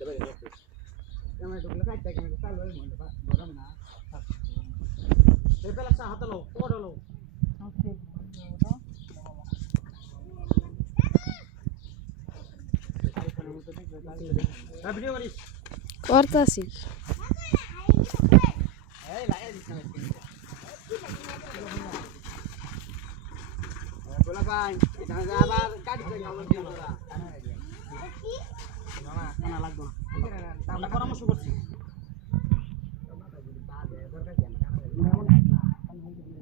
camera ঢুকলে কাটতে camera চালু হয়ে মনে গরম না এই বেলা সা হাতে লও পড়ো লও ভিডিও করিস করতাছি এই লাগাই দিছ না বলা ভাই এটা আবার কাটি করে কামড় দিও না মামা কানা লাগবে না আমরা পরামর্শ করছি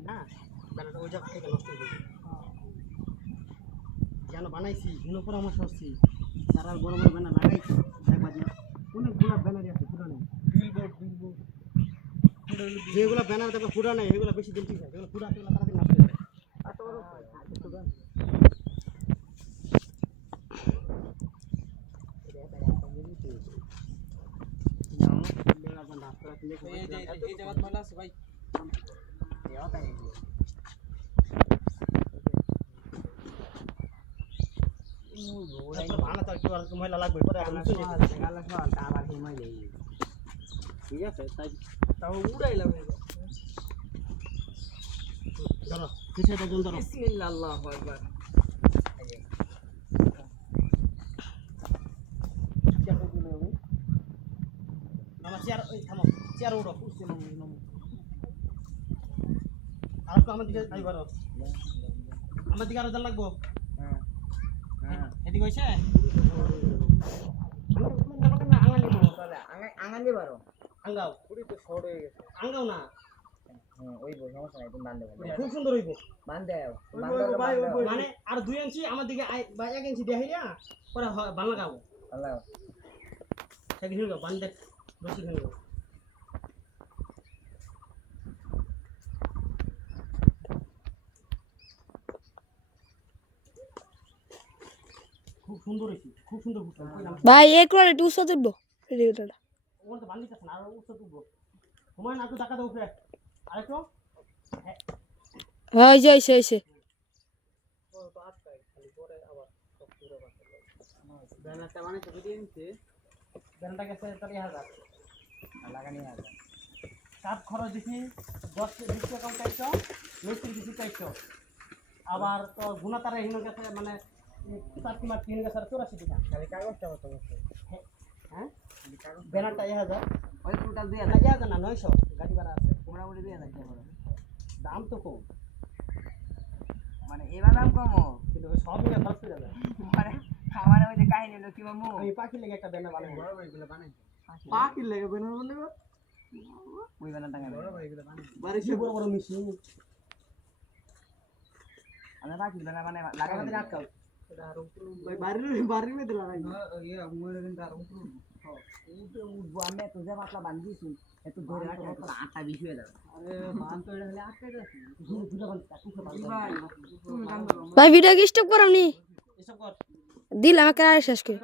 না বেলাটা ওই জায়গা থেকে নষ্ট হয়ে যাবে যেন বানাইছি কোনো পরামর্শ হচ্ছি যারা বড় বড় ব্যানার লাগাইছি দেখবা যে অনেকগুলো ব্যানারই আছে পুরানো বিলবোর্ড যেগুলো ব্যানার দেখো পুরানো এগুলো বেশি দিন ঠিক আছে যেগুলো পুরা সেগুলো তাড়াতাড়ি নষ্ট হয়ে যায় এত বড় এই জায়গা ময়লা আছে ভাই ময়লা লাগবে ঠিক আছে তাই তাও উড়াইলাম ধরো পিছিয়ে ধরো বিসমিল্লাহ আল্লাহু আকবার আমার চেয়ার ওই থামো চেয়ার উঠো কুরসি নাও আর তো আমার দিকে আইবার আমার দিকে আরো দল লাগবো হ্যাঁ হ্যাঁ এদিকে হইছে আঙ্গালি বারো আঙ্গাও পুরি তো শর্ট হয়ে গেছে আঙ্গাও না ওই বই সমস্যা নাই তুমি বাঁধ দেবে খুব সুন্দর হইব বাঁধ দাও মানে আর 2 ইঞ্চি আমার দিকে বা 1 ইঞ্চি দেখাইয়া পরে বান লাগাবো ঠিক হইল বান দেখ বেশি হইল খুব সুন্দর হইছে খুব সুন্দর ভাই এক করে 200 দেব ভিডিওটা ওর তো বান্দি আছে না আর উঠতে তুলবো তোমার না তো টাকা দাও উপরে আরেকটু হ্যাঁ হইছে ও তো আটকাই খালি পরে আবার সব পুরো বাকি ব্যানারটা মানে তো দিয়ে নিতে ব্যানারটা গেছে 3000 লাগানি 1000 কাঠ খরচ দিছি 10 টাকা চাইছো মিস্ত্রি দিছি চাইছো আবার তো গুনা তারা হিনো গেছে মানে 4 মাস 3 গেছে 84 টাকা খালি কাগজটা কত বলছে হ্যাঁ ব্যানারটা 1000 ওই টোটাল 2000 না 900 গাড়ি ভাড়া আছে মোটামুটি 2000 টাকা দাম তো কম মানে এবার দাম কম কিন্তু সব মিলে খরচ হয়ে যাবে মানে আমার ওই যে কাহিনী হলো কি মামু এই পাখির লেগে একটা ব্যানার বানাই বড় ভাইগুলো বানাই পাখির লেগে ব্যানার বানাবো ওই ব্যানার টাকা বড় ভাইগুলো বানাই বাড়ি সে বড় বড় মেশিন আমরা পাখির ব্যানার মানে লাগাতে রাখকাও এটা আর ভাই বাড়ির মধ্যে লাগাই এই আমার কিন্তু আর উঠবো আমি তো যে মাত্রা বাঁধিছি এত ধরে রাখা আটা বেশি হয়ে যাবে আরে বান তো এটা হলে আটকে যাচ্ছে ভাই ভিডিও কি স্টপ করো নি এসব কর দিল আমাকে আর শেষ করে